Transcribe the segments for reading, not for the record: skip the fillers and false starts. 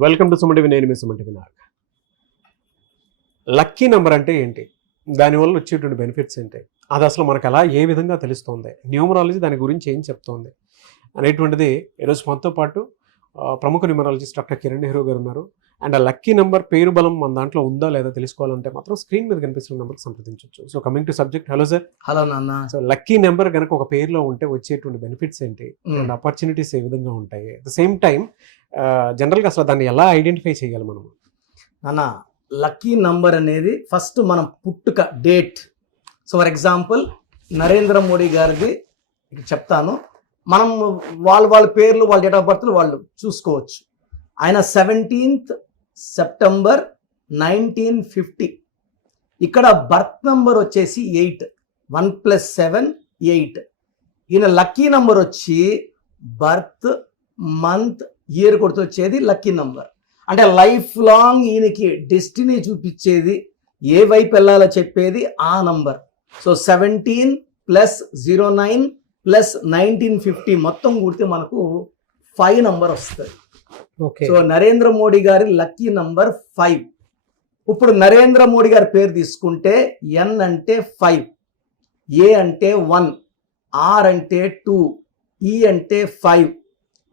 Welcome to Suman TV. నేను మీ Suman TV Nag. Lucky number అంటే ఏంటి, దానివల్ల వచ్చేటువంటి బెనిఫిట్స్ ఏంటి, అది అసలు మనకు అలా ఏ విధంగా తెలుస్తుంది, న్యూమరాలజీ దాని గురించి ఏం చెప్తోంది అనేటువంటిది ఈరోజు మనతో పాటు ప్రముఖ న్యూమరాలజిస్ట్ డాక్టర్ కిరణ్ నెహ్రూ గారు ఉన్నారు. అండ్ ఆ లక్కీ నెంబర్ పేరు బలం మన దాంట్లో ఉందా లేదా తెలుసుకోవాలంటే మాత్రం స్క్రీన్ మీద కనిపిస్తున్న నెంబర్కి సంప్రదించవచ్చు. So coming to subject, hello sir. Hello నాన్న. సో లక్కీ నెంబర్ కనుక ఒక పేరులో ఉంటే వచ్చేటువంటి బెనిఫిట్స్ ఏంటి అండ్ ఆపర్చునిటీస్ ఏ విధంగా ఉంటాయి, అట్ ద సేమ్ టైం జనరల్గా అసలు దాన్ని ఎలా ఐడెంటిఫై చేయాలి మనము? నాన్న, లక్కీ నంబర్ అనేది ఫస్ట్ మనం పుట్టుక date. So for example Narendra Modi గారిది చెప్తాను. మనం వాళ్ళ పేర్లు, వాళ్ళ డేట్ ఆఫ్ బర్త్లు వాళ్ళు చూసుకోవచ్చు. ఆయన 17th September 1950. ఇక్కడ బర్త్ నంబర్ వచ్చేసి 8, 1 + 7 8. ఈయన లక్కీ నంబర్ వచ్చి బర్త్, మంత్, ఇయర్ కొడుతూ వచ్చేది లక్కీ నంబర్. అంటే లైఫ్ లాంగ్ ఈయనకి డెస్టినీ చూపించేది, ఏ వైపు వెళ్ళాలో చెప్పేది ఆ నంబర్. సో 17 + 09 + 1950 మొత్తం కూడితే మనకు 5 నంబర్ వస్తుంది. సో నరేంద్ర మోడీ గారి లక్కీ నంబర్ 5. ఇప్పుడు నరేంద్ర మోడీ గారి పేరు తీసుకుంటే ఎన్ అంటే 5, ఏ అంటే 1, ఆర్ అంటే 2, ఈ అంటే 5,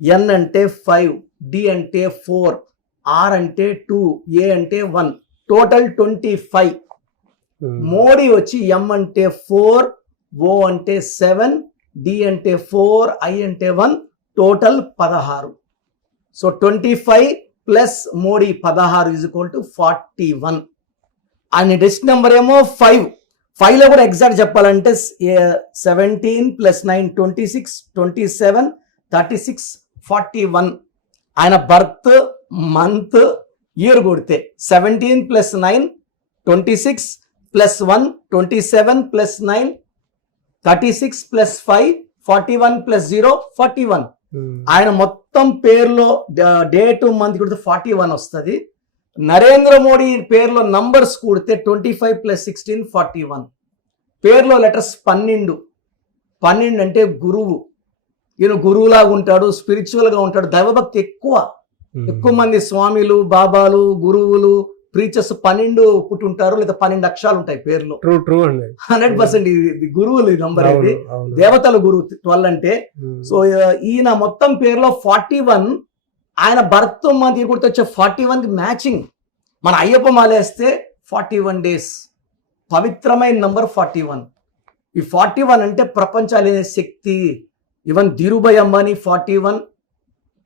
ఎన్ అంటే 5, డి అంటే 4, ఆర్ అంటే 2, ఏ అంటే 1, టోటల్ 25. మోడీ వచ్చి ఎం అంటే 4, ఓ అంటే 7, డి అంటే 4, ఐ అంటే 1, టోటల్ 16. So 25 plus Modi 16 = 41. ఆయన డెస్ట్ నెంబర్ ఏమో 5. 5లో కూడా ఎగ్జాక్ట్ చెప్పాలంటే 17 + 9 26, 27, 36, 41. ఆయన బర్త్, మంత్, ఇయర్ కొడితే 17 + 9 26 + 1 27 + 9 36 + 5 41 + 0 41. ఆయన మొత్తం పేర్లో డేట్, మంత్ కొడితే 41 వస్తుంది. నరేంద్ర మోడీ పేర్లో నంబర్స్ కూడితే 25 + 16 41. పేర్లో లెటర్స్ 12 అంటే గురువు. ఈయన గురువులాగా ఉంటాడు, స్పిరిచువల్గా ఉంటాడు, దైవభక్తి ఎక్కువ మంది స్వామిలు, బాబాలు, గురువులు, ప్రీచర్స్ 12 పుట్టుంటారు, లేదా 12 అక్షరాలు ఉంటాయి పేర్లో. 100% ఇది గురువులు నంబర్. ఇది దేవతల గురువు 12 అంటే. సో ఈయన మొత్తం పేర్లో 41. ఆయన బర్త్, మంత్ కొడితే వచ్చే 41కి మ్యాచింగ్. మన అయ్యప్ప మాలేస్తే 41 డేస్, పవిత్రమైన నంబర్ 41. ఈ 41 అంటే ప్రపంచాలే శక్తి. ఈవెన్ ధీరుభాయ్ అంబానీ 41,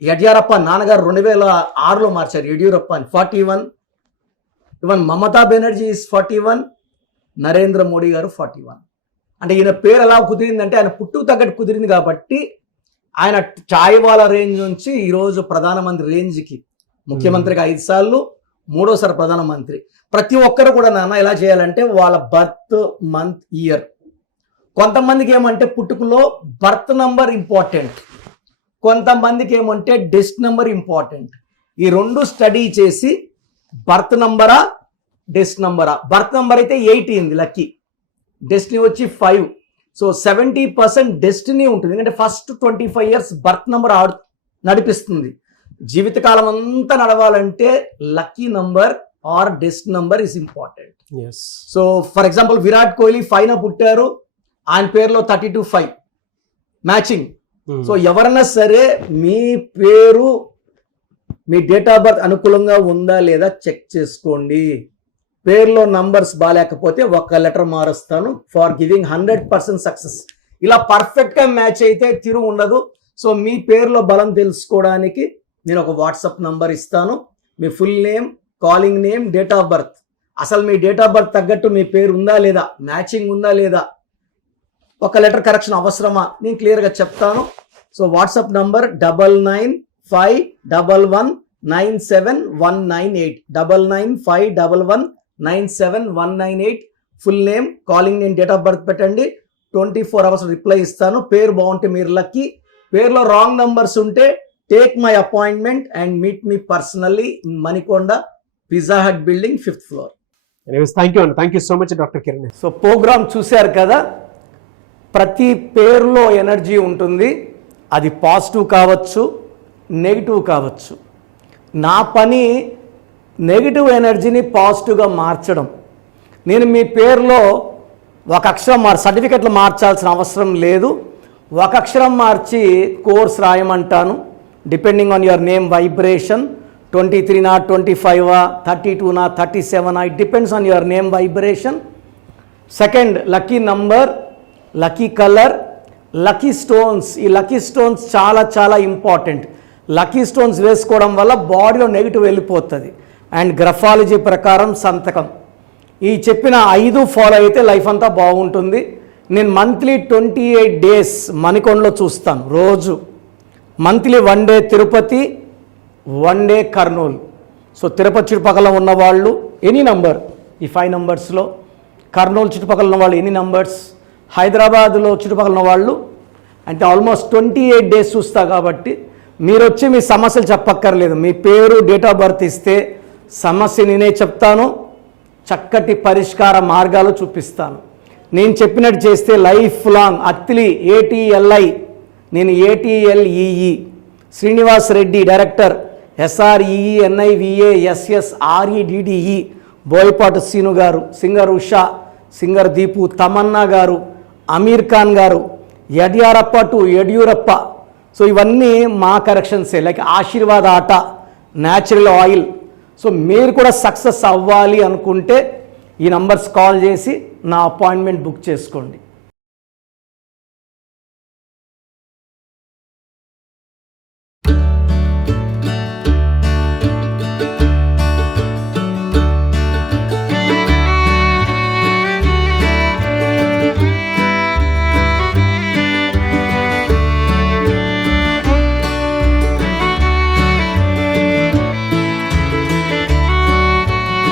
యడ్యూరప్ప నాన్నగారు 2006లో మార్చారు యడ్యూరప్ప అని 41. ఈవెన్ మమతా బెనర్జీ ఈజ్ 41, నరేంద్ర మోడీ గారు 41. అంటే ఈయన పేరు ఎలా కుదిరిందంటే ఆయన పుట్టుకు తగ్గట్టు కుదిరింది కాబట్టి ఆయన చాయ్ వాలా రేంజ్ నుంచి ఈరోజు ప్రధానమంత్రి రేంజ్కి, ముఖ్యమంత్రిగా 5 సార్లు, 3వసారి ప్రధానమంత్రి. ప్రతి ఒక్కరు కూడా నాన్న ఎలా చేయాలంటే వాళ్ళ బర్త్, మంత్, ఇయర్. కొంతమందికి ఏమంటే పుట్టుకలో బర్త్ నంబర్ ఇంపార్టెంట్, కొంతమందికి ఏమంటే డెస్ట్ నెంబర్ ఇంపార్టెంట్. ఈ 2 స్టడీ చేసి బర్త్ నంబరా, డెస్ట్ నంబరా. బర్త్ నంబర్ అయితే 8 లక్కీ, డెస్టినీ వచ్చి 5. సో 70% డెస్టినీ ఉంటుంది, ఎందుకంటే ఫస్ట్ 25 years బర్త్ నంబర్ నడిపిస్తుంది. జీవితకాలం అంతా నడవాలంటే lucky number or destiny number is important. So for example Virat Kohli 5న పుట్టారు, ఆయన పేరులో 32-5 మ్యాచింగ్. సో ఎవరన్నా సరే మీ పేరు, మీ డేట్ ఆఫ్ బర్త్ అనుకూలంగా ఉందా లేదా చెక్ చేసుకోండి. పేర్లో నంబర్స్ బాగాలేకపోతే ఒక లెటర్ మారుస్తాను ఫర్ గివింగ్ 100% సక్సెస్. ఇలా పర్ఫెక్ట్గా మ్యాచ్ అయితే తిరుగు ఉండదు. సో మీ పేర్లో బలం తెలుసుకోవడానికి నేను ఒక వాట్సాప్ నంబర్ ఇస్తాను. మీ full name, calling name, date of birth, అసలు మీ డేట్ ఆఫ్ బర్త్ తగ్గట్టు మీ పేరు ఉందా లేదా, మ్యాచింగ్ ఉందా లేదా, ఒక లెటర్ కరెక్షన్ అవసరమా, నేను క్లియర్గా చెప్తాను. So WhatsApp number 9951197198 9951197198. Full name, calling name, date of birth పెట్టండి. 24 hours రిప్లై ఇస్తాను. పేరు బాగుంటే మీరు లక్కీ. పేరులో రాంగ్ నంబర్స్ ఉంటే take my appointment and meet me personally in Manikonda, Pizza Hut building, 5th floor. Thank you so much doctor Kiran. So programme చూశారు కదా, ప్రతి పేరులో ఎనర్జీ ఉంటుంది. అది పాజిటివ్ కావచ్చు, నెగిటివ్ కావచ్చు. నా పని నెగిటివ్ ఎనర్జీని పాజిటివ్గా మార్చడం. నేను మీ పేరులో ఒక అక్షరం సర్టిఫికెట్లు మార్చాల్సిన అవసరం లేదు. ఒక అక్షరం మార్చి కోర్స్ రాయమంటాను. Depending on your name vibration 23 25 32 37 it depends on your name vibration. Second, lucky number, lucky colour, lucky stones. ఈ లక్కీ స్టోన్స్ చాలా చాలా ఇంపార్టెంట్. లక్కీ స్టోన్స్ వేసుకోవడం వల్ల బాడీలో నెగిటివ్ వెళ్ళిపోతుంది. అండ్ గ్రఫాలజీ ప్రకారం సంతకం. ఈ చెప్పిన 5 ఫాలో అయితే లైఫ్ అంతా బాగుంటుంది. నేను మంత్లీ 28 డేస్ మణికొండలో చూస్తాను రోజు. Monthly 1 day Tirupati, 1 day Kurnool. So Tirupati చుట్టుపక్కల ఉన్నవాళ్ళు ఎనీ నంబర్, ఈ 5 నంబర్స్లో, కర్నూలు చుట్టుపక్కల ఉన్న వాళ్ళు ఎనీ నంబర్స్, హైదరాబాద్లో చుట్టుపక్కల ఉన్న వాళ్ళు అంటే ఆల్మోస్ట్ 28 డేస్ చూస్తా. కాబట్టి మీరు వచ్చి మీ సమస్యలు చెప్పక్కర్లేదు. మీ పేరు, డేట్ ఆఫ్ బర్త్ ఇస్తే సమస్య నేనే చెప్తాను, చక్కటి పరిష్కార మార్గాలు చూపిస్తాను. నేను చెప్పినట్టు చేస్తే లైఫ్ లాంగ్. అత్తిలి ATLI, నేను ATLEE, Srinivas Reddy director, SREENIVASSREDDE, Boyapati Srinu గారు, సింగర్ ఉషా, సింగర్ దీపు, తమన్నా గారు, అమీర్ ఖాన్ గారు, యడ్యారప్ప టు యడ్యూరప్ప. సో ఇవన్నీ మా కరెక్షన్సే. లైక్ ఆశీర్వాద్ ఆట, న్యాచురల్ ఆయిల్. సో మీరు కూడా సక్సెస్ అవ్వాలి అనుకుంటే ఈ నంబర్స్ కాల్ చేసి నా అపాయింట్మెంట్ బుక్ చేసుకోండి.